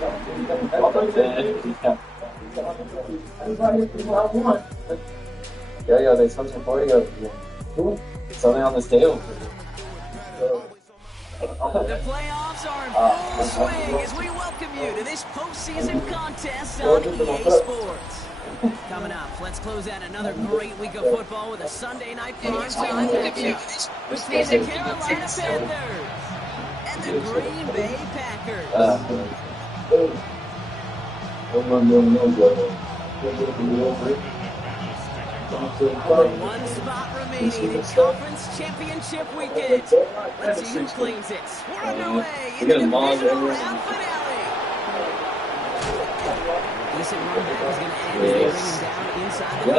Ja, das haben sie vorher something on this table. The playoffs are in full swing as we welcome you to this postseason contest on EA Sports. Coming up, let's close out another great week of football with a Sunday night primetime matchup between the Carolina Panthers and the Green Bay Packers. Only one spot remaining in Conference Championship weekend. Let's see who claims it. We're underway in the divisional round finale. Decent run back is going to end as they bring him down inside the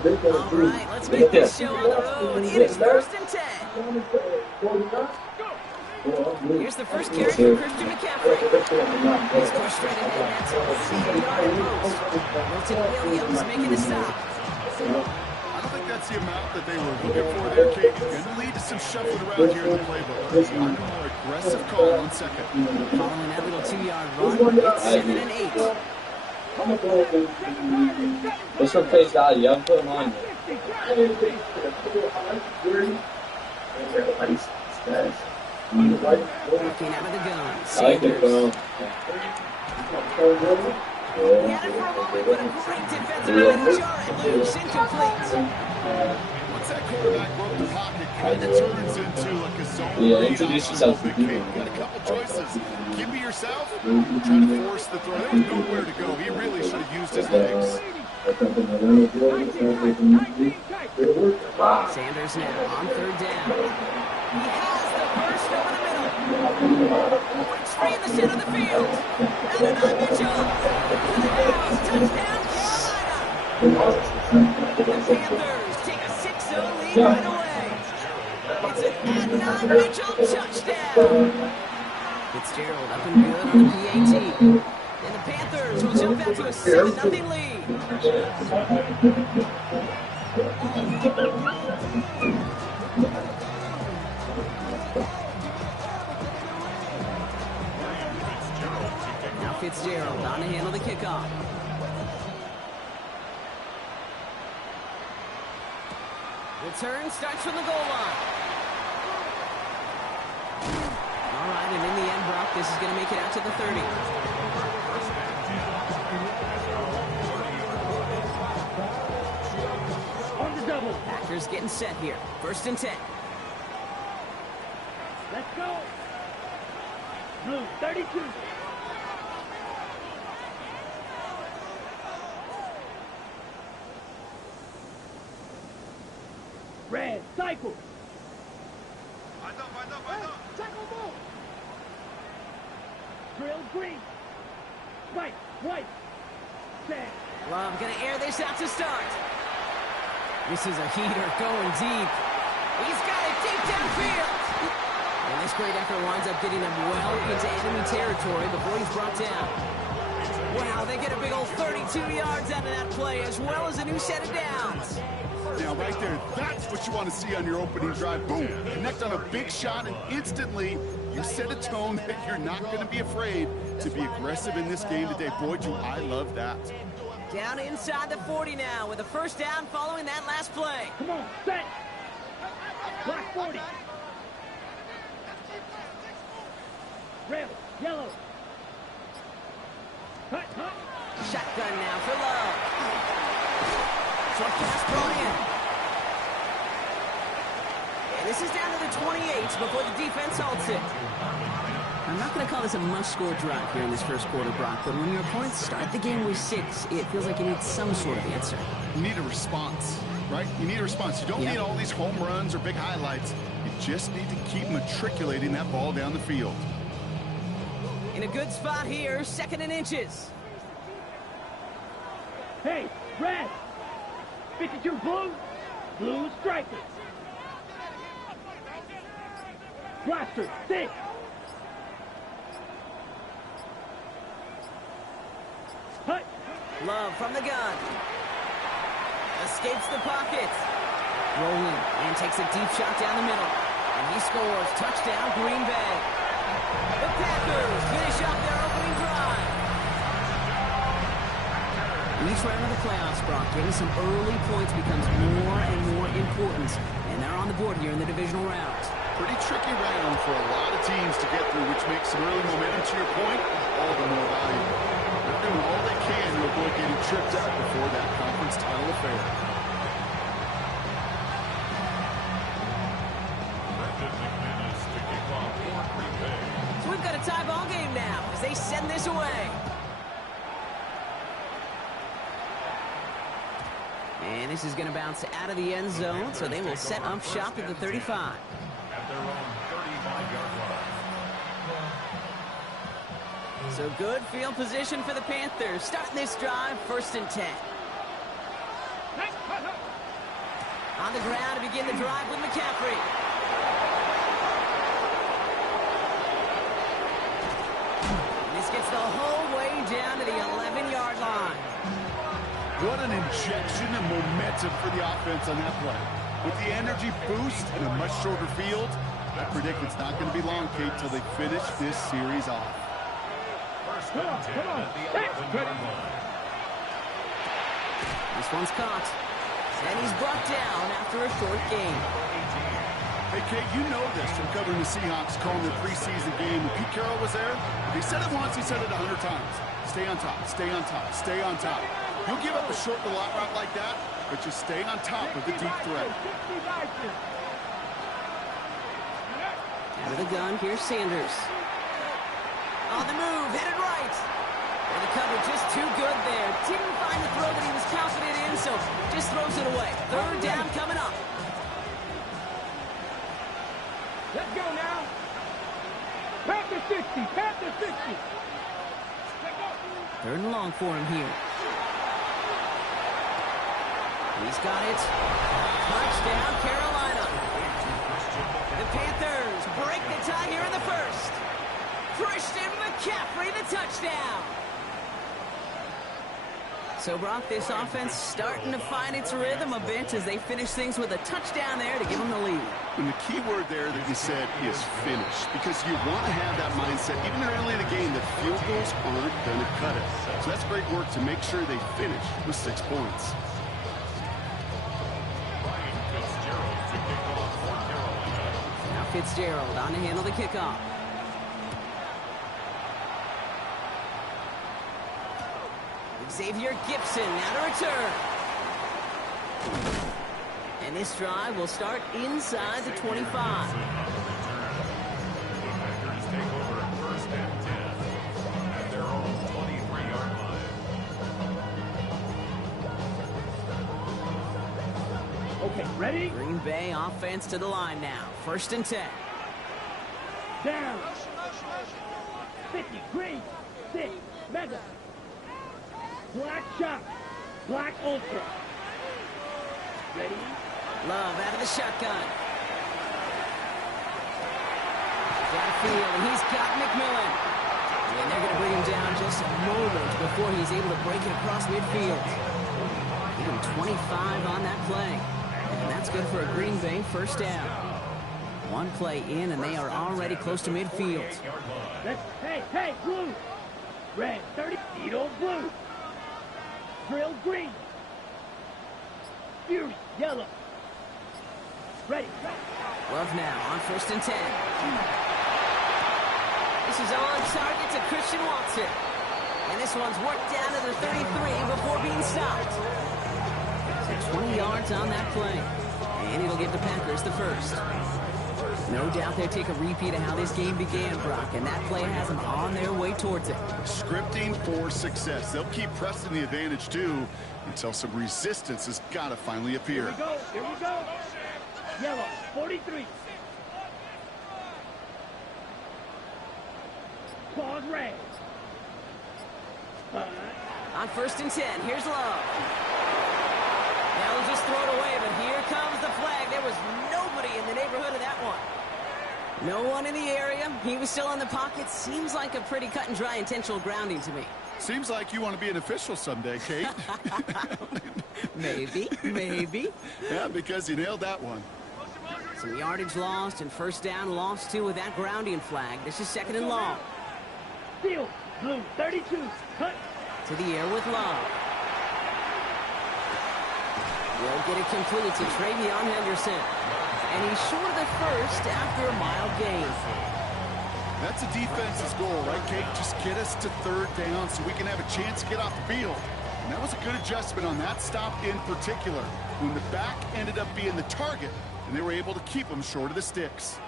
30. All right, let's make this show on the road. It is 1st and 10. Here's the first carry for Christian McCaffrey. He's pushed straight ahead. That's a 3-yard post. Milton Williams making a stop. I don't think that's the amount that they were looking for there, Kate. It's going to lead to some shuffling around here in the playbook. A more aggressive call on second. Following that little 2-yard run, it's 7 and 8. This one plays value. You haven't put him on yet. Looking out of the gun. Sanders. He had it for a moment, but a great defensive line jar it loose, incomplete. Once that quarterback broke the pocket, kind of turns into like a zone. Yeah, introduce yourself. Got a couple choices. Keep it yourself, try to force the throw. There was nowhere to go. He really should have used his legs. Sanders now on 3rd down. He has the burst over the middle. Breaks free in the center of the field. And Adonai Mitchell. To the house. Touchdown, Carolina. The Panthers take a 6-0 lead right away. It's an Adonai Mitchell touchdown. Fitzgerald up and good on the PAT. And the Panthers will jump out to a 7-0 lead. Now Fitzgerald on to handle the kickoff. Return starts from the goal line. All right, and in the end, Brock, this is going to make it out to the 30. On the double. Packers getting set here. 1st and 10. Let's go. Blue, 32. Red, cycle. Cycle ball. Drill, green. White, set. Love going to air this out to start. This is a heater going deep. He's got it deep downfield. And this great effort winds up getting him well into enemy territory before he's brought down. Wow, they get a big old 32 yards out of that play, as well as a new set of downs. Now, right there, that's what you want to see on your opening drive. Boom, connect on a big shot, and instantly you set a tone that you're not going to be afraid to be aggressive in this game today. Boy, do I love that. Down inside the 40 now with a 1st down following that last play. Come on, set. Black 40. Red, yellow. Hut. Shotgun now for Love. Short pass brought in. And this is down to the 28 before the defense halts it. I'm not going to call this a must-score drive here in this first quarter, Brock, but when your opponents start the game with 6, it feels like you need some sort of answer. You need a response, right? You need a response. You don't need all these home runs or big highlights. You just need to keep matriculating that ball down the field. In a good spot here, 2nd and inches. Hey, red. 52 blue. Blue striker. Blaster, 6. Hut. Love from the gun. Escapes the pocket. rolling and takes a deep shot down the middle. And he scores. Touchdown, Green Bay. The Packers finish up their opening drive. Each round of the playoffs, Brock, getting some early points becomes more and more important. And they're on the board here in the divisional round. Pretty tricky round for a lot of teams to get through, which makes some early momentum, to your point, all the more valuable. They're doing all they can to avoid getting tripped up before that conference title affair. So we've got a tie ball game now as they send this away. And this is going to bounce out of the end zone, so they will set up shop at the 35. At their own 35-yard line. So good field position for the Panthers. Starting this drive, 1st and 10. On the ground to begin the drive with McCaffrey. And this gets the whole way down to the 11-yard line. What an injection of momentum for the offense on that play. With the energy boost and a much shorter field, I predict it's not going to be long, Kate, till they finish this series off. Come on. This one's caught. And he's brought down after a short game. Hey, Kate, you know this from covering the Seahawks, calling their preseason game. When Pete Carroll was there, if he said it once, he said it 100 times. Stay on top, stay on top, stay on top. You'll give up a short to lot route like that, but just stay on top of the deep threat. Out of the gun, here's Sanders. On the move, headed right. And the cover just too good there. Didn't find the throw that he was confident in, so just throws it away. 3rd down coming up. Let's go now. Panthers 60. Panthers 60. 3rd and long for him here. He's got it. Touchdown, Carolina. The Panthers break the tie here in the 1st. Christian McCaffrey, the touchdown. So, Brock, this offense starting to find its rhythm a bit as they finish things with a touchdown there to give them the lead. And the key word there that you said is finish, because you want to have that mindset, even early in the game, that field goals aren't going to cut it. So that's great work to make sure they finish with 6 points. Now Fitzgerald on to handle the kickoff. Xavier Gibson now to return. And this drive will start inside the 25. Packers take over 1st and 10 at their own 23-yard line. Okay, ready? Green Bay offense to the line now. 1st and 10. Down. 50. Green. 6. Mega. Black shot. Black ultra. Ready? Love out of the shotgun. Downfield, and he's got McMillan. And they're going to bring him down just a moment before he's able to break it across midfield. Give him 25 on that play. And that's good for a Green Bay 1st down. 1 play in, and they are already close to midfield. Hey, blue. Red, 30. Needle, blue. Drill, green. Fury, yellow. Ready. Love now on 1st and 10. This is on target to Christian Watson. And this one's worked down to the 33 before being stopped. So 20 yards on that play. And it'll give the Packers the 1st. No doubt they'll take a repeat of how this game began, Brock, and that play has them on their way towards it. Scripting for success. They'll keep pressing the advantage, too, until some resistance has got to finally appear. Here we go. Yellow, 43. Pause red. On 1st and 10, here's Love. Now we'll just throw it away, but here comes the flag. There was nobody in the neighborhood of that one. No one in the area. He was still in the pocket. Seems like a pretty cut and dry intentional grounding to me. Seems like you want to be an official someday, Kate. Maybe, maybe. Yeah, because he nailed that one. Some yardage lost and first down lost too with that grounding flag. This is second and long. Field, blue, 32. Cut. To the air with Love. Will get it complete to Travion Henderson. And he's short of the first after a mild gain. That's a defense's goal, right, Kate? Just get us to third down so we can have a chance to get off the field. And that was a good adjustment on that stop in particular, when the back ended up being the target, and they were able to keep him short of the sticks.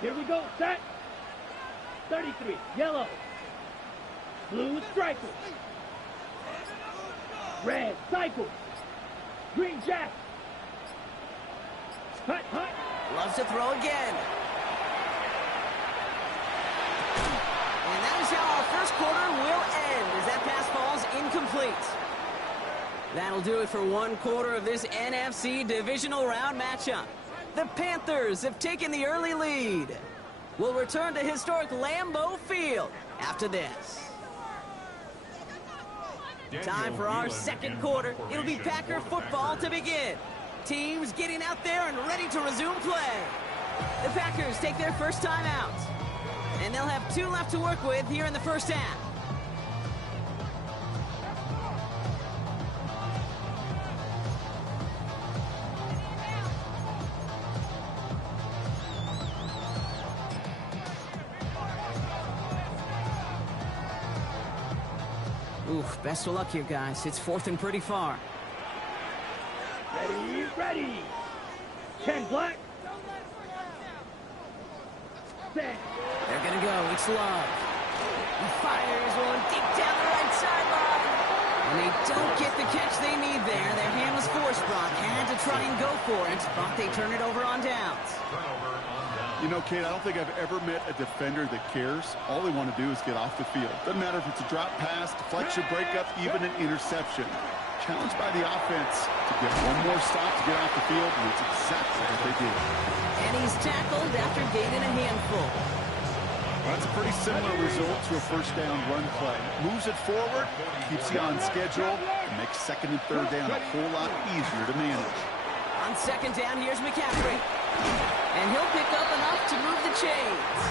Here we go, set. 33, yellow. Blue striker. Red cycle. Green jack. Hut, hut. Loves to throw again. And that is how our first quarter will end as that pass falls incomplete. That'll do it for one quarter of this NFC divisional round matchup. The Panthers have taken the early lead. We'll return to historic Lambeau Field after this. Time for our second quarter. It'll be Packer football to begin. Teams getting out there and ready to resume play. The Packers take their first time out. And they'll have 2 left to work with here in the first half. Oof, best of luck here, guys. It's fourth and pretty far. Ready, ready. 10 black. Set. They're going to go. It's Love. He fires one deep down the right sideline. And they don't get the catch they need there. Their hand was forced, Brock. Had to try and go for it, but they turn it over on downs. You know, Kate, I don't think I've ever met a defender that cares. All they want to do is get off the field. Doesn't matter if it's a drop pass, deflection, breakup, even an interception. Challenged by the offense to get one more stop to get off the field, and it's exactly what they did. And he's tackled after gaining a handful. Well, that's a pretty similar result to a first down run play. Moves it forward, keeps you on schedule, and makes second and third down a whole lot easier to manage. On second down, here's McCaffrey. And he'll pick up enough to move the chains.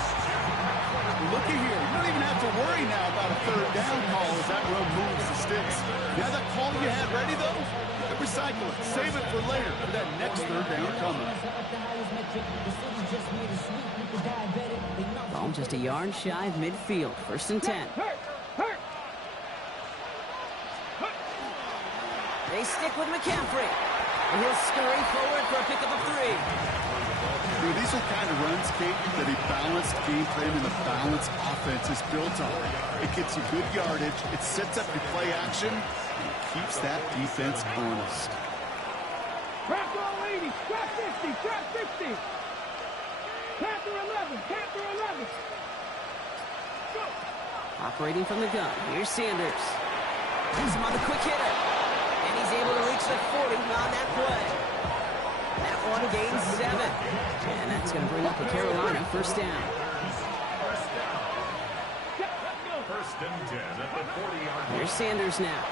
Looky here, you don't even have to worry now about a third down call as that run moves the sticks. You have that call you had ready, though? Recycle it. Save it for later for that next third down coming. Ball just a yard shy of midfield. First and 10. Hurt, hurt. They stick with McCaffrey. And he'll scurry forward for a pickup of 3. These are the kind of runs, Kate, that a balanced game plan and a balanced offense is built on. It gets you good yardage, it sets up your play action, and it keeps that defense honest. Trap all 80, trap 50, trap 50. Panther 11, Panther 11. Go. Operating from the gun. Here's Sanders. He's him on the quick hitter. And he's able to reach the 40 on that play. That one gains 7. And that's going to bring up a Carolina first down. First and 10 at the 40-yard line. Here's Sanders now.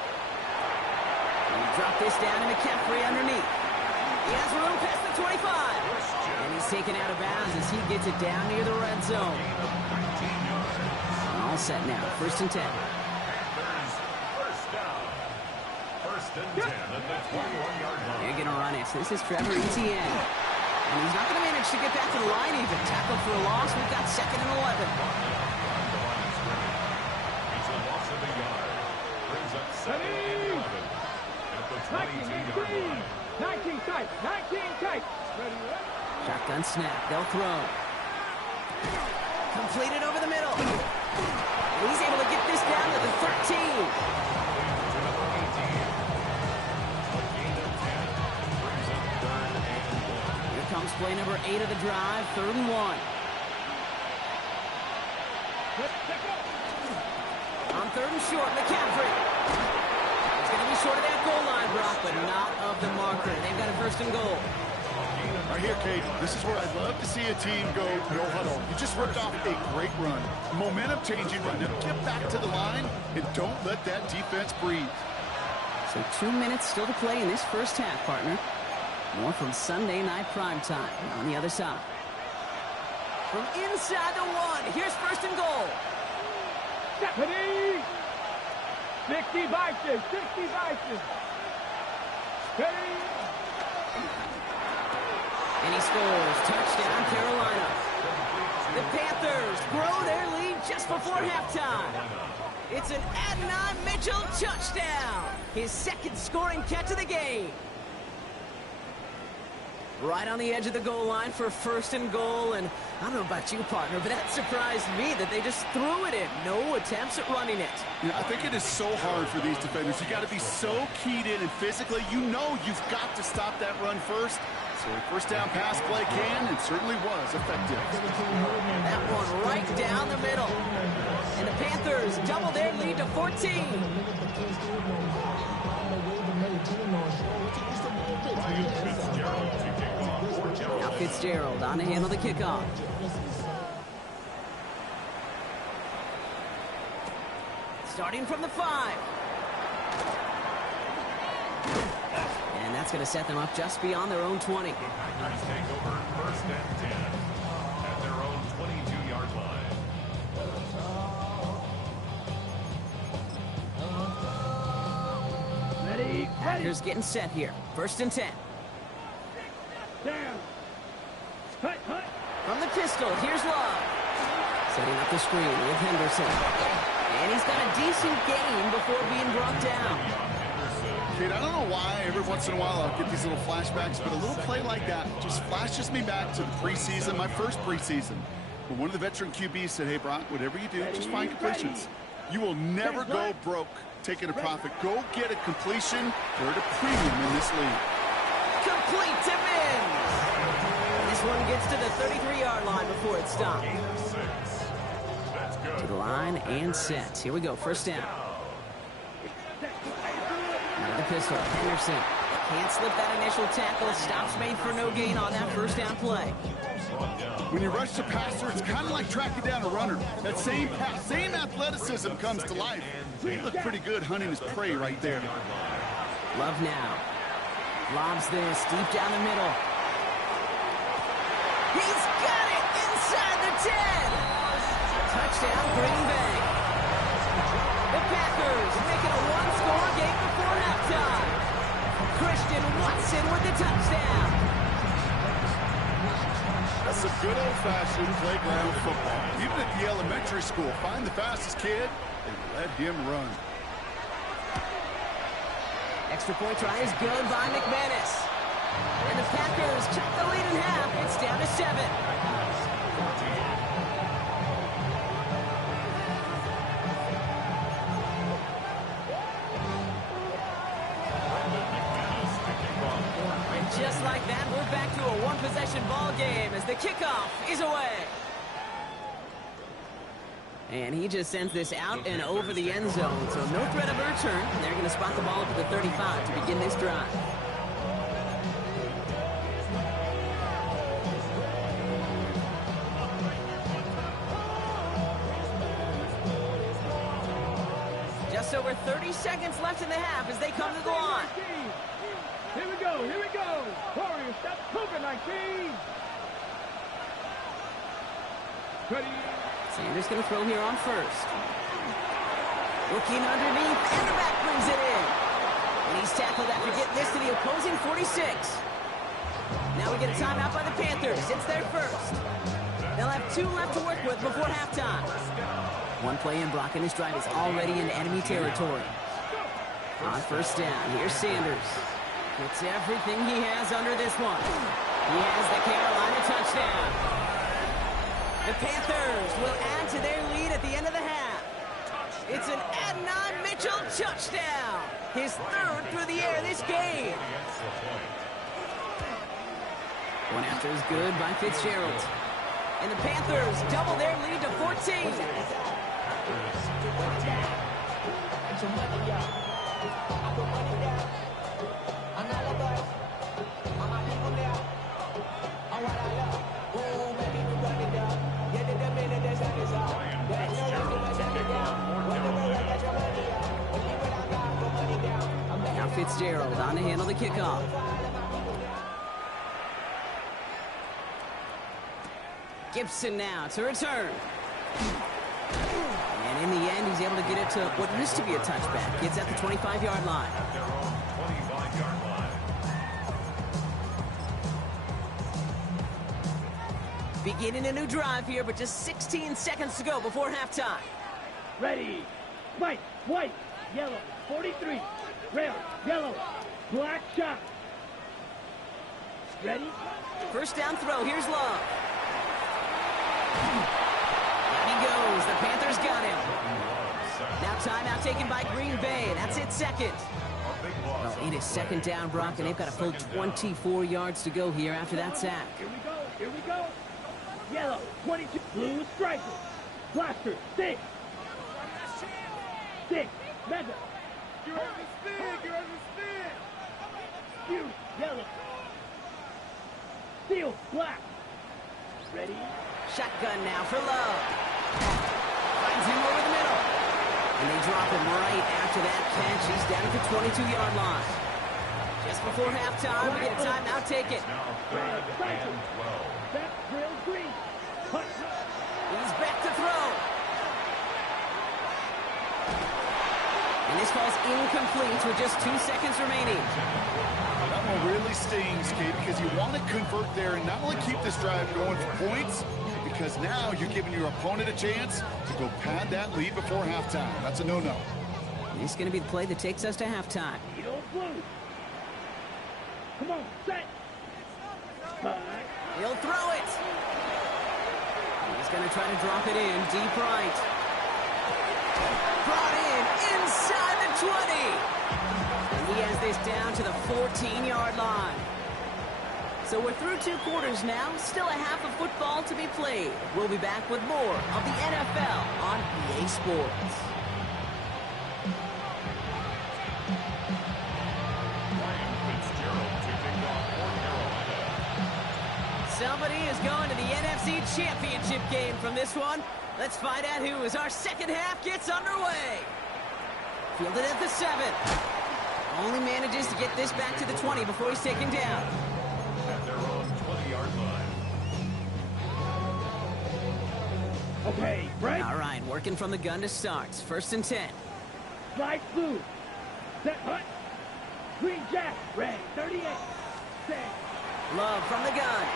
And drop this down to McCaffrey underneath. He has room past the 25. And he's taken out of bounds as he gets it down near the red zone. All set now. First and 10. First down. First and 10 at the 21-yard line. They're going to run it. This is Trevor Etienne. And he's not going to manage to get back to the line even. Tackle for a loss. We've got second and 11. It's a loss of a yard. Brings up second and 11 at the 22-yard line. 19 tight, 19 tight. Ready, ready. Shotgun snap. They'll throw. Completed over the middle. And he's able to get this down to the 13. Comes play number 8 of the drive, 3rd and 1. On 3rd and short, McCaffrey. It's going to be short of that goal line, Brock, but not of the marker. They've got a 1st and goal. Right here, Kate, this is where I'd love to see a team go no huddle. You just ripped off a great run. Momentum changing run. Now get back to the line and don't let that defense breathe. So 2 minutes still to play in this first half, partner. More from Sunday Night Primetime on the other side. From inside the 1, here's first and goal. Stephanie! 60 vices, 60 vices. Steady! And he scores. Touchdown, Carolina. The Panthers grow their lead just before halftime. It's an Adonai Mitchell touchdown. His second scoring catch of the game. Right on the edge of the goal line for first and goal. And I don't know about you, partner, but that surprised me that they just threw it in. No attempts at running it. Yeah, I think it is so hard for these defenders. You got to be so keyed in and physically, you know you've got to stop that run first. So a first down pass play can and certainly was effective. That one right down the middle. And the Panthers double their lead to 14. Now Fitzgerald on to handle the kickoff. Starting from the 5. And that's going to set them up just beyond their own 20. Packers take over first and 10 at their own 22-yard line. Ready, Packers getting set here. First and 10. down. Hut, hut. From the pistol, here's Love. Setting up the screen with Henderson. And he's got a decent gain before being brought down. Kid, I don't know why every once in a while I'll get these little flashbacks, but a little play like that just flashes me back to the preseason, my first preseason. When one of the veteran QBs said, hey, Brock, whatever you do, just find completions. You will never go broke taking a profit. Go get a completion. They're at a premium in this league. Complete to Mims. This one gets to the 33-yard line before it's stopped. That's good. To the line and set. Here we go, first down. Now the pistol, Henderson. Can't slip that initial tackle. Stops made for no gain on that first down play. When you rush the passer, it's kind of like tracking down a runner. That same athleticism comes to life. He looked pretty good hunting his prey right there. Love now. Lobs this deep down the middle. He's got it inside the 10. Touchdown, Green Bay. The Packers making a one-score game before halftime. Christian Watson with the touchdown. That's some good old-fashioned playground football. Even at the elementary school, find the fastest kid and let him run. Extra point try is good by McManus. And the Packers cut the lead in half. It's down to 7. And just like that, we're back to a one-possession ball game as the kickoff is away. And he just sends this out and over the end zone, so no threat of a return. They're going to spot the ball up at the 35 to begin this drive. Just over 30 seconds left in the half as they come to the line. Here we go, here we go. Warriors, stop COVID-19. Ready. Sanders going to throw here on first. Looking underneath, and the back brings it in. And he's tackled after getting this to the opposing 46. Now we get a timeout by the Panthers. It's their first. They'll have 2 left to work with before halftime. One play in, Brock, and his drive is already in enemy territory. On first down, here's Sanders. Gets everything he has under this one. He has the Carolina touchdown. The Panthers will add to their lead at the end of the half. It's an Adonai Mitchell touchdown. His 3rd through the air this game. One after is good by Fitzgerald. And the Panthers double their lead to 14. Fitzgerald on to handle the kickoff. Gibson now to return. And in the end, he's able to get it to what used to be a touchback. It's at the 25-yard line. At their own 25-yard line. Beginning a new drive here, but just 16 seconds to go before halftime. Ready. White, white, yellow, 43. Red, yellow, black shot. Ready? First down throw. Here's Love. There he goes. The Panthers got him. Now timeout taken by Green Bay. That's it, second. Well, it is second down, Brock, and they've got a full 24 yards to go here after that sack. Here we go, here we go. Yellow, 22. Blue striker. Blaster, 6. 6. Mega. You're on the spin, you're on the spin. Huge, yellow. Steel, black. Ready? Shotgun now for Love. Finds him over the middle. And they drop him right after that catch. He's down at the 22-yard line. Just before halftime, we get a timeout taken. Red, cycle. Back, drill, green. Hut. He's back to throw. And this ball's incomplete with just 2 seconds remaining. That one really stings, Kate, because you want to convert there and not only keep this drive going for points, because now you're giving your opponent a chance to go pad that lead before halftime. That's a no-no. This is going to be the play that takes us to halftime. Needle blue. Come on, set. Back. He'll throw it. He's going to try to drop it in deep right. Brought in inside the 20. And he has this down to the 14-yard line. So we're through 2 quarters now, still a half of football to be played. We'll be back with more of the NFL on EA Sports. Ryan Fitzgerald to kick off for Carolina. Somebody is going to the NFC Championship game from this one. Let's find out who as our second half gets underway. Fielded at the 7. Only manages to get this back to the 20 before he's taken down. At their own 20-yard line. Okay, right. All right, working from the gun to start. First and 10. Slide blue. Set, hut. Green jack. Red, 38. Set. Love from the gun.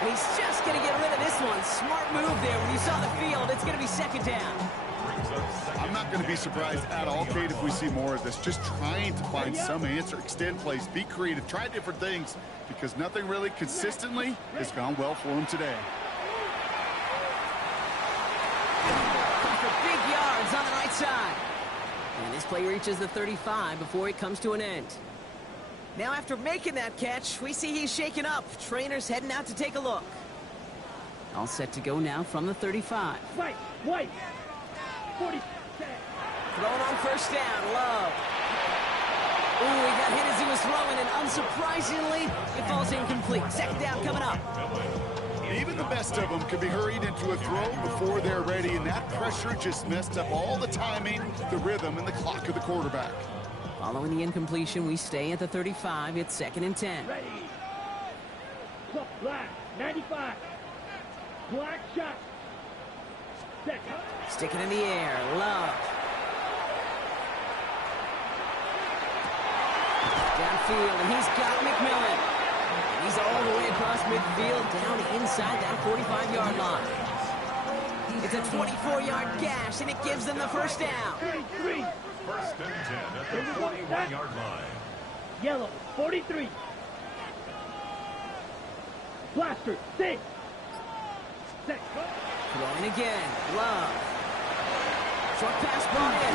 And he's just going to get rid of this one. Smart move there. When you saw the field, it's going to be second down. I'm not going to be surprised at all, Kate, if we see more of this. Just trying to find some answer, extend plays, be creative, try different things, because nothing really consistently has gone well for him today. For big yards on the right side. And this play reaches the 35 before it comes to an end. Now after making that catch, we see he's shaken up. Trainer's heading out to take a look. All set to go now from the 35. White, white. 40. Throwing on first down, Love. Ooh, he got hit as he was throwing, and unsurprisingly, it falls incomplete. Second down coming up. Even the best of them can be hurried into a throw before they're ready, and that pressure just messed up all the timing, the rhythm, and the clock of the quarterback. Following the incompletion, we stay at the 35. It's second and 10. Ready. Black, 95. Black shot. Set. Sticking in the air, Love. Downfield, and he's got McMillan. He's all the way across midfield, down inside that 45-yard line. It's a 24-yard gash, and it gives them the first down. 33. First and 10 at the 21-yard line. Yellow, 43. Blaster, 6. Set. Throwing again, Love. Short pass brought in.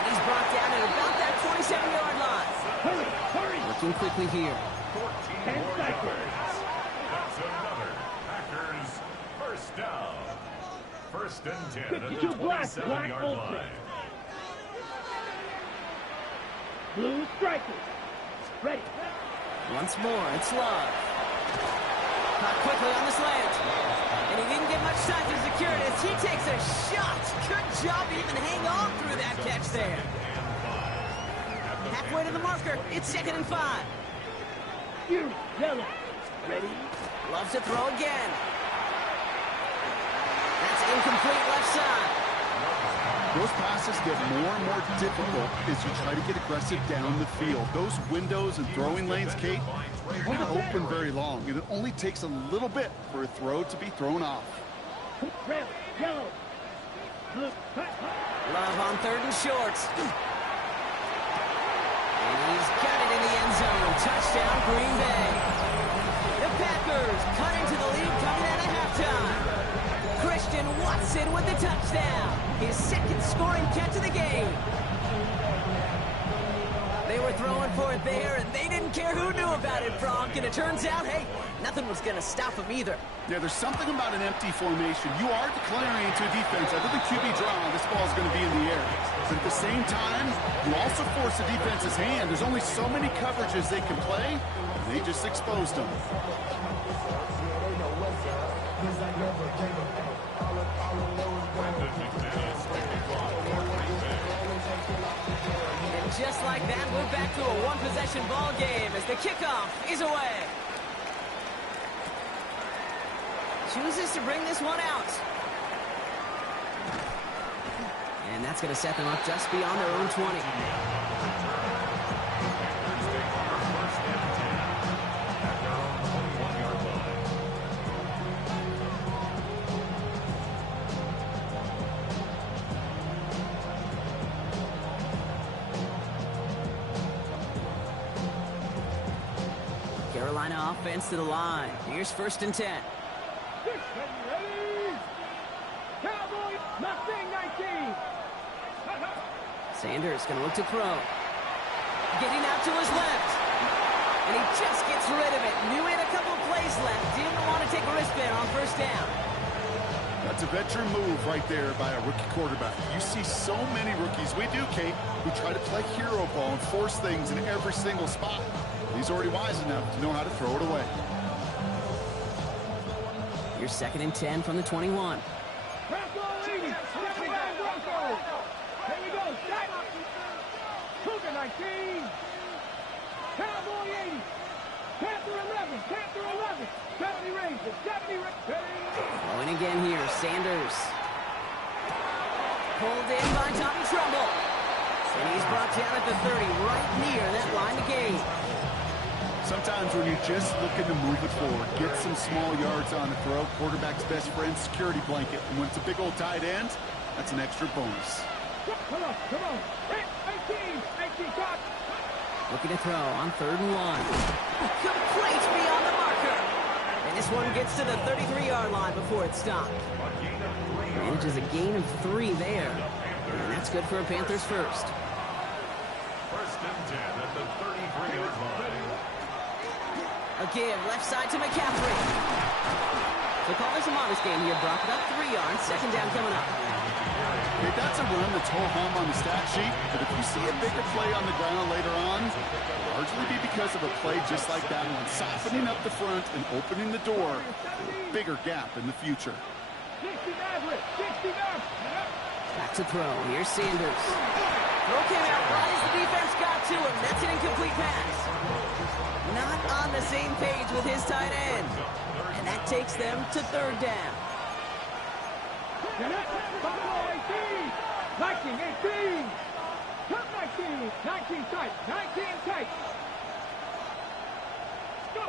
And he's brought down at about that 27-yard line. Hurry, hurry. Looking quickly here. 14 10 more seconds. yards. That's another Packers first down. First and 10 at the 52 black, 27-yard ultra. line. Blue strikers. Ready. Once more, it's Love. Caught quickly on the slant. And he didn't get much time to secure it as he takes a shot. Good job to even hang on through that catch there. Halfway to the marker. It's 2nd and 5. Yellow. Ready? Loves to throw again. That's incomplete left side. Those passes get more and more difficult as you try to get aggressive down the field. Those windows and throwing lanes, Kate, they're not open very long. And it only takes a little bit for a throw to be thrown off. Red, yellow, blue. Love on 3rd and short. And he's got it in the end zone. Touchdown, Green Bay. The Packers cut into the lead coming out of halftime. Christian Watson with the touchdown. His 2nd scoring catch of the game. They were throwing for it there, and they didn't care who knew about it, Frank. And it turns out, hey, nothing was going to stop him either. Yeah, there's something about an empty formation. You are declaring into a defense. Other than QB draw, this ball is going to be in the air. But at the same time, you also force the defense's hand. There's only so many coverages they can play, and they just exposed them. And just like that, we're back to a one-possession ball game as the kickoff is away. Chooses to bring this one out. And that's going to set them up just beyond their own 20. Carolina offense to the line. Here's 1st and 10. Cowboy, Mustang 19. Sanders going to look to throw. Getting out to his left. And he just gets rid of it. Knew he had a couple of plays left. Didn't want to take a risk there on 1st down. That's a veteran move right there by a rookie quarterback. You see so many rookies, we do, Kate, who try to play hero ball and force things in every single spot. He's already wise enough to know how to throw it away. Here's 2nd and 10 from the 21. Bronco 80. Step around, Bronco. Here we go. Set. Cougar 19. Cowboy 80. Panther 11. Panther 11. 70 Rangers. 70 Rangers. Going again here. Sanders. Pulled in by Tommy Trumbull. And he's brought down at the 30, right near that line to gain. Sometimes when you're just looking to move it forward, get some small yards on a throw, quarterback's best friend, security blanket. And when it's a big old tight end, that's an extra bonus. Come on, come on. 18, top. Looking to throw on 3rd and 1. Complete beyond the marker. And this one gets to the 33-yard line before it's stopped. Manages a gain of 3 there. And that's good for a Panthers first. 1st and 10 at the 33-yard line. Again, left side to McCaffrey. So call this a modest game here. Brock it up 3 yards. 2nd down coming up. Okay, that's a run that's ho-hum on the stat sheet, but if you see a bigger play on the ground later on, it'll largely be because of a play just like that one, softening up the front and opening the door for a bigger gap in the future. 60 average. 60 average. Back to throw. Here's Sanders. Throw came out right as the defense got to him. That's an incomplete pass. Not on the same page with his tight end. And that takes them to 3rd down. 19, 18. Top 19. 19 tight. 19 tight. Go.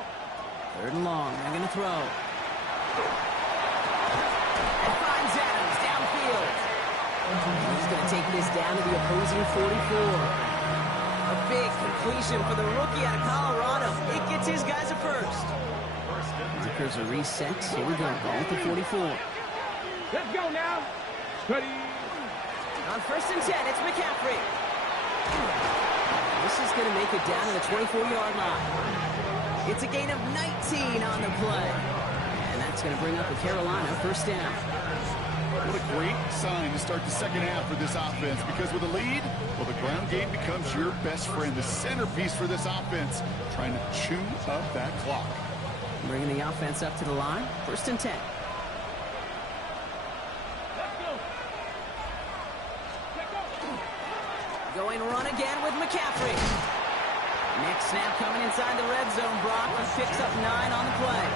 3rd and long. They're going to throw. And finds Adams downfield. He's going to take this down to the opposing 44. A big completion for the rookie out of Colorado. It gets his guys a first. Zippers are reset. Here we go. Ball at the 44. Let's go now. Ready. On 1st and 10, it's McCaffrey. This is going to make it down to the 24-yard line. It's a gain of 19 on the play. And that's going to bring up a Carolina 1st down. What a great sign to start the 2nd half for this offense, because with a lead, well, the ground game becomes your best friend, the centerpiece for this offense, trying to chew up that clock. Bringing the offense up to the line. 1st and 10. Going run again with McCaffrey. Next snap coming inside the red zone. Brock picks up 9 on the play.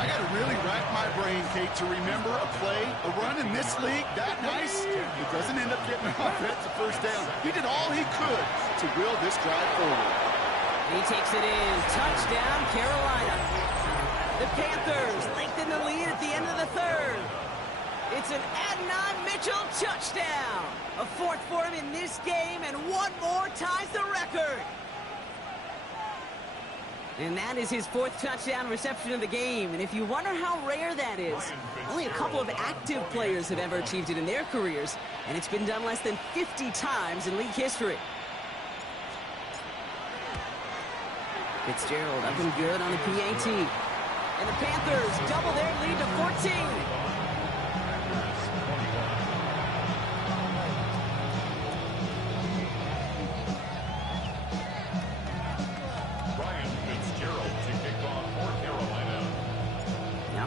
I got to really rack my brain, Kate, to remember a play, a run in this league that nice. It doesn't end up getting an offensive first down. He did all he could to will this drive forward. He takes it in. Touchdown, Carolina. The Panthers lengthen the lead at the end of the 3rd. It's an Adnan Mitchell touchdown. A 4th for him in this game, and 1 more ties the record. And that is his 4th touchdown reception of the game. And if you wonder how rare that is, only a couple of active players have ever achieved it in their careers, and it's been done less than 50 times in league history. Fitzgerald up and good on the PAT. And the Panthers double their lead to 14.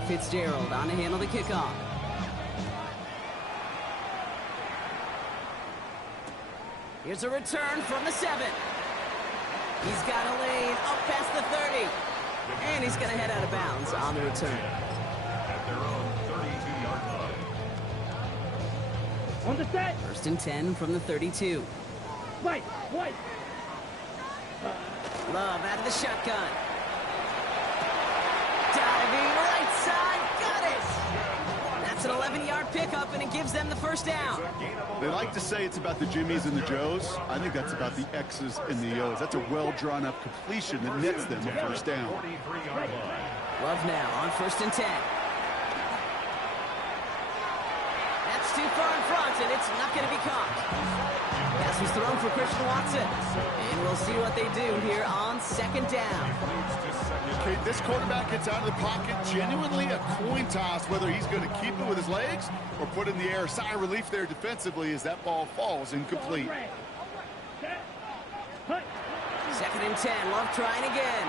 Fitzgerald on to handle the kickoff. Here's a return from the 7. He's got a lane up past the 30. And he's going to head out of bounds on the return. At their own 32-yard line. On the set. 1st and 10 from the 32. White. Love out of the shotgun. Diving right side, got it! That's an 11-yard pickup, and it gives them the 1st down. They like to say it's about the Jimmies and the Joes. I think that's about the X's and the O's. That's a well-drawn-up completion that nets them a 1st down. 43-yard line. Love now on 1st and 10. That's too far in front, and it's not going to be caught. Pass was thrown for Christian Watson. And we'll see what they do here on 2nd down. Okay, this quarterback gets out of the pocket, genuinely a coin toss, whether he's going to keep it with his legs or put it in the air. Sigh of relief there defensively as that ball falls incomplete. 2nd and 10, Love trying again.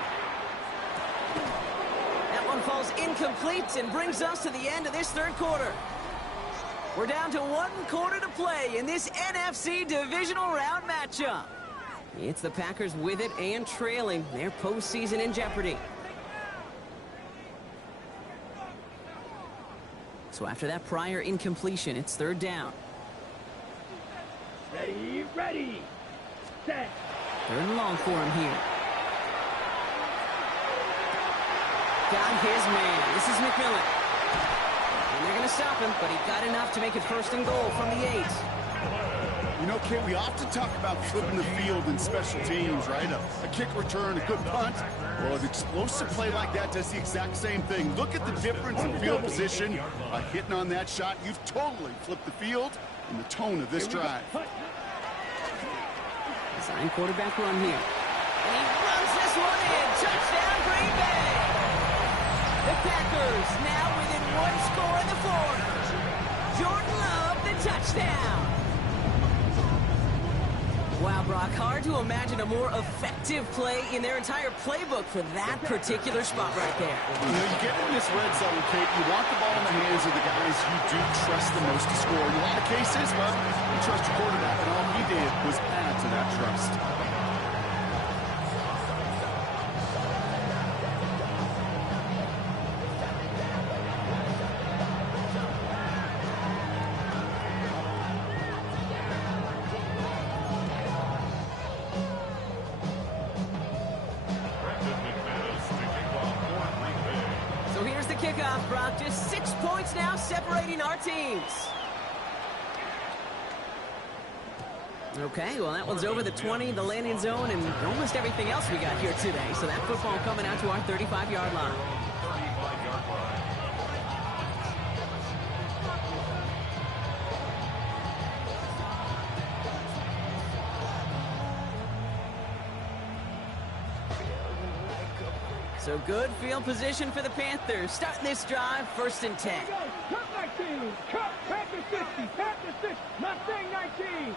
That one falls incomplete and brings us to the end of this 3rd quarter. We're down to 1 quarter to play in this NFC divisional round matchup. It's the Packers with it and trailing. Their postseason in jeopardy. So after that prior incompletion, it's 3rd down. Ready, set. 3rd and long for him here. Got his man. This is McMillan. And they're going to stop him, but he got enough to make it 1st and goal from the 8. You know, Kate, we often talk about flipping the field in special teams, right? A kick return, a good punt. Well, an explosive play like that does the exact same thing. Look at the difference in field position. By hitting on that shot, you've totally flipped the field and the tone of this drive. Design quarterback run here. And he runs this one in. Touchdown, Green Bay. The Packers now within 1 score in the 4th. Jordan Love, the touchdown. Wow, Brock, hard to imagine a more effective play in their entire playbook for that particular spot right there. You know, you get in this red zone, Kate, you want the ball in the hands of the guys you do trust the most to score. In a lot of cases, well, you trust your quarterback, and all he did was add to that trust. Kickoff, Brock. Just 6 points now separating our teams. Okay, well, that one's over the 20, the landing zone, and almost everything else we got here today. So that football coming out to our 35-yard line. 35-yard line. So good field position for the Panthers. Starting this drive, 1st and 10. Cut 19. Cut. Panthers 60. Panthers 6. Mustang 19.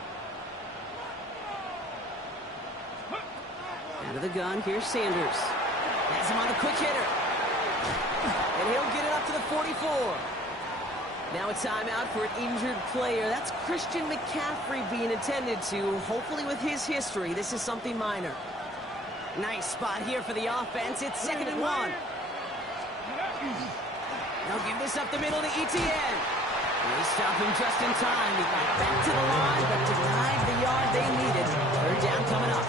Out of the gun, here's Sanders. has him on the quick hitter. And he'll get it up to the 44. Now a timeout for an injured player. That's Christian McCaffrey being attended to. Hopefully with his history, this is something minor. Nice spot here for the offense. It's 2nd and 1. They'll give this up the middle to ETN. They stop him just in time. He got back to the line, but denied the yard they needed. 3rd down coming up.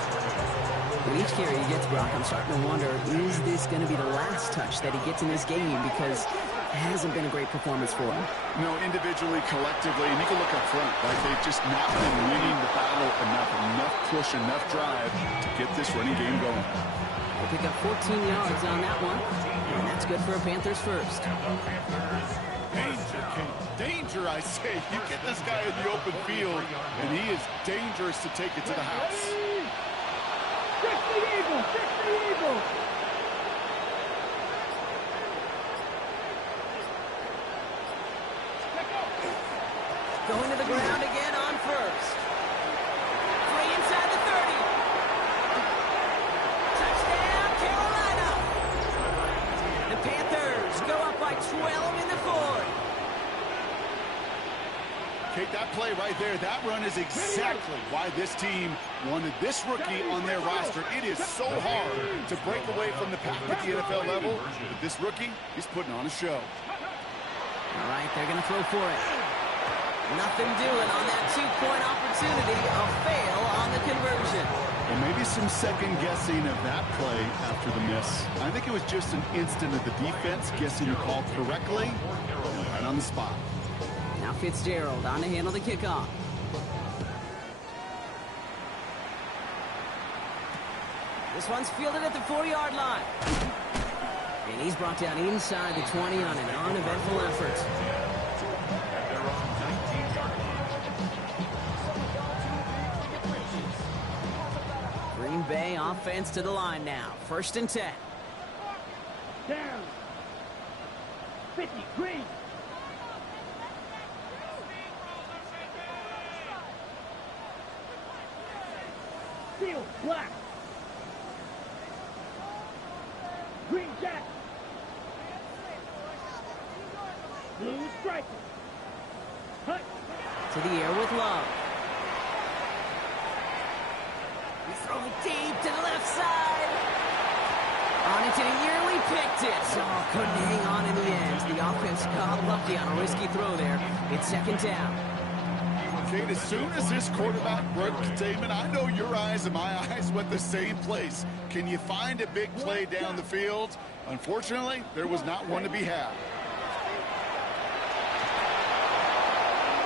With each carry he gets, Brock, I'm starting to wonder, is this going to be the last touch that he gets in this game? Because it hasn't been a great performance for him. No, individually, collectively, and you can look up front. Like, they've just not been winning the battle enough push, enough drive to get this running game going. They pick up 14 yards on that one, and that's good for a Panthers first. Danger, King. Danger, I say. You get this guy in the open field, and he is dangerous to take it to the house. 60 Eagles! 60 Eagles! Going to the ground again on first. 3 inside the 30. Touchdown, Carolina! The Panthers go up by 12 in the 4th. Kate, that play right there, that run is exactly why this team wanted this rookie on their roster. It is so hard to break away from the pack at the NFL level, but this rookie is putting on a show. All right, they're going to throw for it. Nothing doing on that 2-point opportunity. A fail on the conversion. Well, maybe some second guessing of that play after the miss. I think it was just an instant of the defense guessing the call correctly and right on the spot. Now Fitzgerald on to handle the kickoff. This one's fielded at the 4-yard line. And he's brought down inside the 20 on an uneventful effort. Green Bay offense to the line now. 1st and 10. Down. 50, green. Field, black. Green jack. Blue striker. Hut. To the air with Love. He's throwing deep to the left side. On it, and he nearly picked it. Oh, couldn't hang on in the end. The offense got lucky on a risky throw there. It's 2nd down. Kate, as soon as this quarterback broke containment, I know your eyes and my eyes went the same place. Can you find a big play down the field? Unfortunately, there was not one to be had.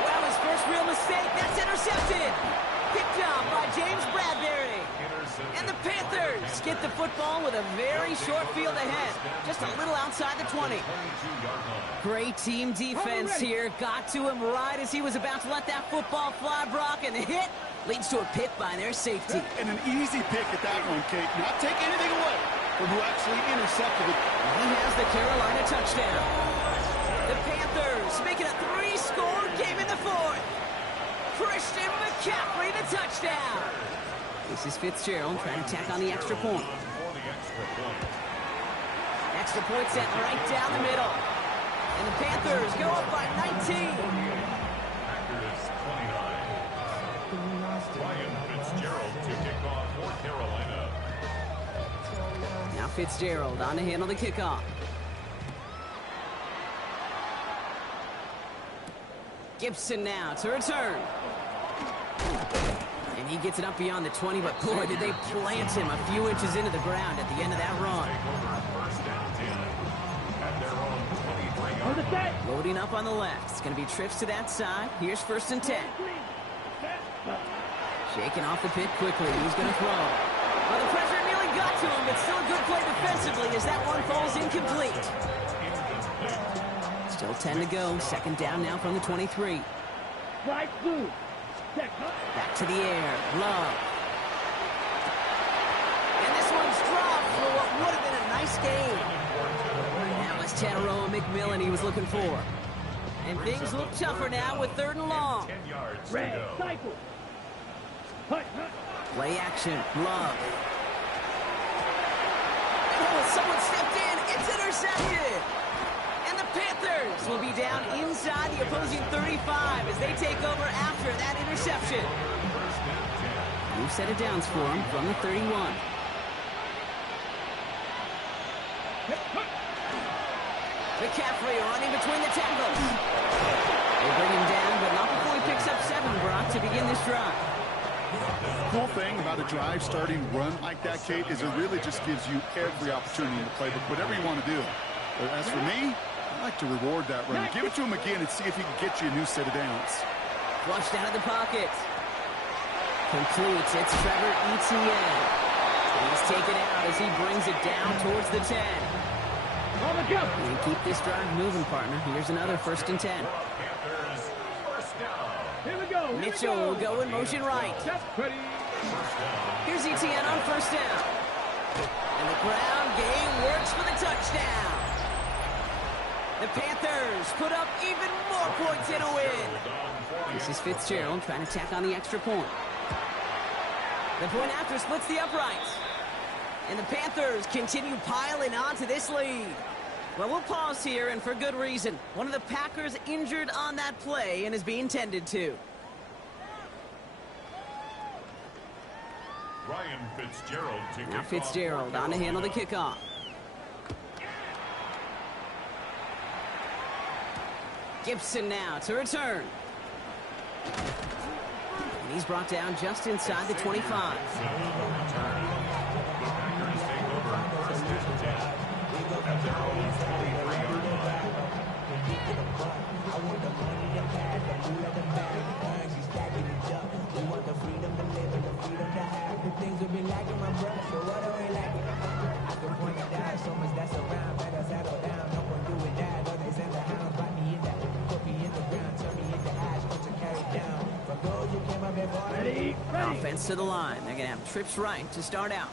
Well, his first real mistake, that's intercepted. Picked up by James Bradbury. And the Panthers get the football with a very short field ahead. Just a little outside the 20. Great team defense here. Got to him right as he was about to let that football fly, Brock. And the hit leads to a pick by their safety. And an easy pick at that one, Kate. Not take anything away from who actually intercepted it. He has the Carolina touchdown. The Panthers make it a 3-score game in the 4th. Christian McCaffrey, the touchdown. This is Fitzgerald trying to tack on the extra point. Extra point set right down the middle. And the Panthers go up by 19. Packers 29. Ryan Fitzgerald to kick off for Carolina. Now Fitzgerald on to handle the kickoff. Gibson now to return. And he gets it up beyond the 20, but boy, did they plant him a few inches into the ground at the end of that run. On the set. Loading up on the left. It's going to be trips to that side. Here's 1st and 10. Shaking off the pick quickly. He's going to throw. Well, the pressure nearly got to him, but still a good play defensively as that one falls incomplete. Still 10 to go. 2nd down now from the 23. Right blue. Back to the air. Love. And this one's dropped for what would have been a nice game. That was Tanaroa McMillan he was looking for. And things look tougher now with 3rd and long. 10 yards to Red go. cycle. Hut, hut. Play action. Love. Oh, someone stepped in. It's intercepted. And the Panthers will be down inside the opposing 35 as they take over after that interception. New set of downs for him from the 31. McCaffrey running between the tackles. They bring him down, but not before he picks up 7, Brock, to begin this drive. Cool thing about a drive starting run like that, Kate, is it really just gives you every opportunity in the playbook, whatever you want to do. But as for me, I like to reward that run. Give it to him again and see if he can get you a new set of downs. Flushed out of the pocket. Completes. It's Trevor Etienne. He's taken out as he brings it down towards the 10. And keep this drive moving, partner. Here's another 1st and 10. Here we go. Mitchell will go in motion right. Here's Etienne on 1st down. And the ground game works for the touchdown. The Panthers put up even more points in a win. This is Fitzgerald trying to tack on the extra point. The point after splits the uprights. And the Panthers continue piling on to this lead. Well, we'll pause here, and for good reason. One of the Packers injured on that play and is being tended to. Ryan Fitzgerald to Now Fitzgerald on to handle the kickoff. Gibson now to return. And he's brought down just inside the 25. Offense to the line. They're going to have trips right to start out.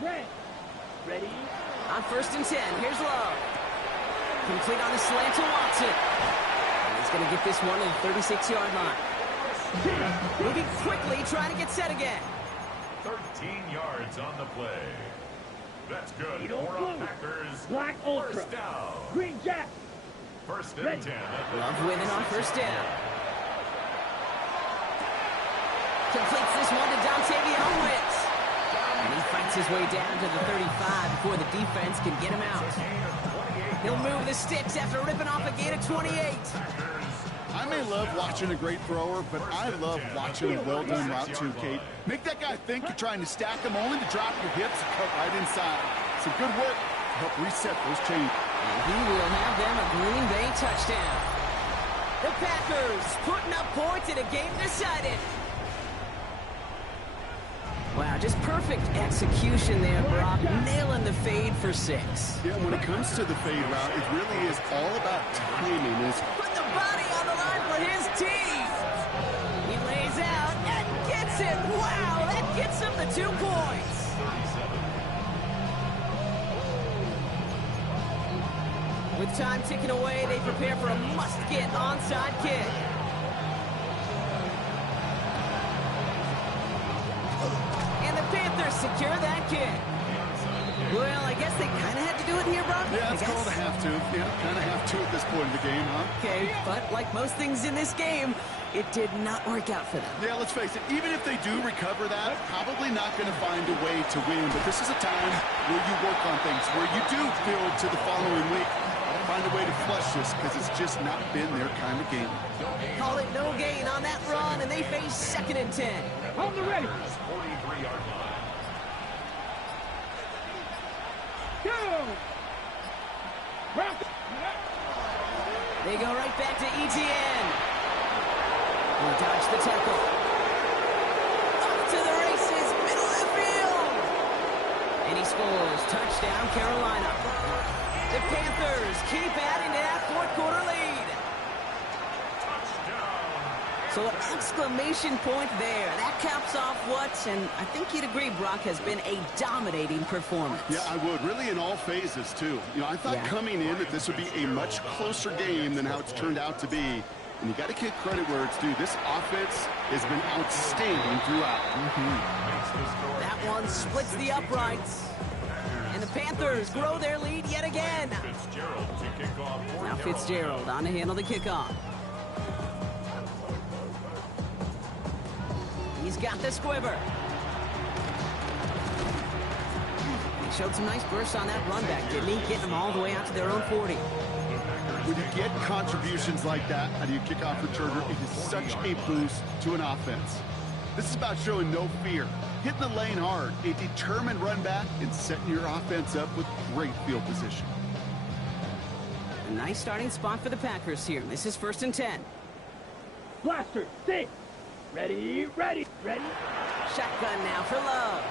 Ready? On 1st and 10, here's Love. Complete on the slant to Watson. And he's going to get this one to the 36-yard line. Moving quickly, trying to get set again. 13 yards on the play. That's good. You don't For move. Packers. Black Ultra. 1st down. Green Jack. 1st and Ready. 10. Love winning on 1st down. Completes this one to Dontavion Wentz. And he fights his way down to the 35 before the defense can get him out. He'll move the sticks after ripping off a gain of 28. I may love watching a great thrower, but I love watching a well-done route too, Kate. Make that guy think you're trying to stack him, only to drop your hips and cut right inside. Some good work to help reset those chains. And he will have them a Green Bay touchdown. The Packers putting up points in a game decided. Wow, just perfect execution there, Brock. Nailing the fade for 6. Yeah, when it comes to the fade route, it really is all about timing. Put the body on the line for his team. He lays out and gets it. Wow, that gets him the 2 points. With time ticking away, they prepare for a must-get onside kick. And the Panthers secure that kick. Well, I guess they kind of had to do it here, Brock. Yeah, it's called a have to. Yeah, kind of have to at this point in the game, huh? Okay, but like most things in this game, it did not work out for them. Yeah, let's face it, even if they do recover that, probably not going to find a way to win. But this is a time where you work on things, where you do build to the following week. Find a way to flush this because it's just not been their kind of game. Call it no gain on that run, and they face 2nd and 10. On the ready. 43-yard line. Go. They go right back to Etienne. He dodged the tackle. Up to the races, middle of the field. And he scores. Touchdown, Carolina. The Panthers keep adding to that 4th quarter lead. So an exclamation point there. That caps off what, and I think you'd agree, Brock, has been a dominating performance. Yeah, I would. Really in all phases, too. You know, I thought coming in that this would be a much closer game than how it's turned out to be. And you got to give credit where it's due. This offense has been outstanding throughout. That one splits the uprights. And the Panthers grow their lead yet again. Fitzgerald to kick off for Now yellow. Fitzgerald on to handle the kickoff. He's got the squibber. He showed some nice bursts on that run back, didn't he? Getting them all the way out to their own 40. When you get contributions like that out of your kickoff returner, it is such a boost to an offense. This is about showing no fear, hitting the lane hard, a determined run back, and setting your offense up with great field position. A nice starting spot for the Packers here. This is 1st and 10. Blaster, sit. Ready, ready, ready. Shotgun now for Love.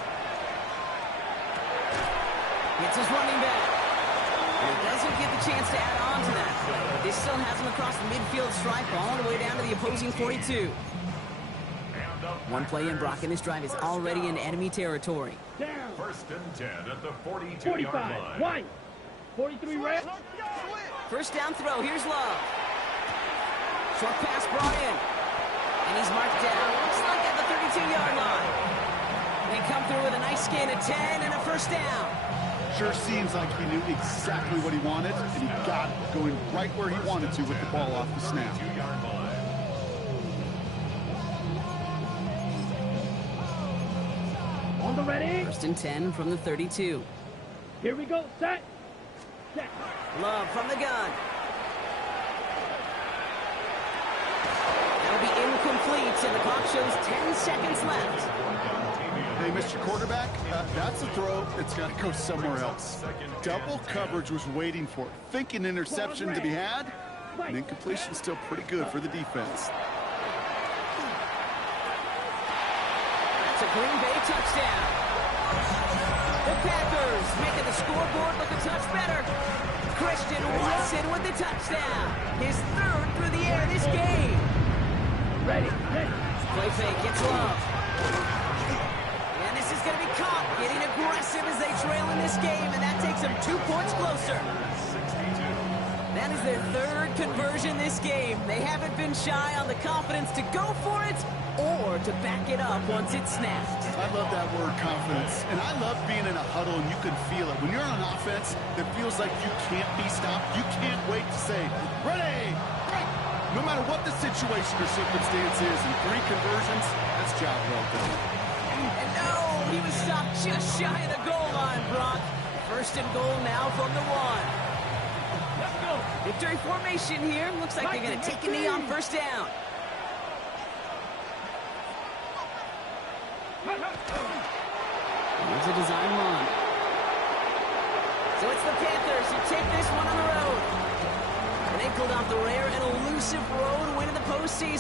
Gets his running back. And he doesn't get the chance to add on to that play. This still has him across the midfield stripe all the way down to the opposing 42. One play in, Brock, and this drive is already in enemy territory. Down. 1st and 10 at the 42-yard 45, line. one. 43 red. First down throw, here's Love. Short pass brought in. And he's marked down, looks like at the 32-yard line. They come through with a nice gain of 10 and a 1st down. Sure seems like he knew exactly what he wanted, and he got it, going right where he wanted to with the ball off the snap. 2-yard line. On the ready. 1st and 10 from the 32. Here we go. Set. Set. Love from the gun. That'll be incomplete, and the clock shows 10 seconds left. Hey, Mr. Quarterback, that's a throw that's got to go somewhere else. Double coverage was waiting for it. Thinking interception to be had, and incompletion still pretty good for the defense. That's a Green Bay touchdown. The Packers making the scoreboard look a touch better. Christian Watson with the touchdown. His 3rd through the air this game. Ready, ready. Play fake, gets Love. And this is going to be caught. Getting aggressive as they trail in this game, and that takes them 2 points closer. 62. That is their 3rd conversion this game. They haven't been shy on the confidence to go for it or to back it up once it's snapped. I love that word, confidence. And I love being in a huddle and you can feel it. When you're on offense, it feels like you can't be stopped. You can't wait to say, ready, break. No matter what the situation or circumstance is, in 3 conversions, that's job well done. And no, he was stopped just shy of the goal line, Brock. 1st and goal now from the 1. Let's go. Victory formation here. Looks like they're going to take a knee on 1st down. Here's a design run. So it's the Panthers who take this one on the road. And they pulled off the rare and elusive road win in the postseason.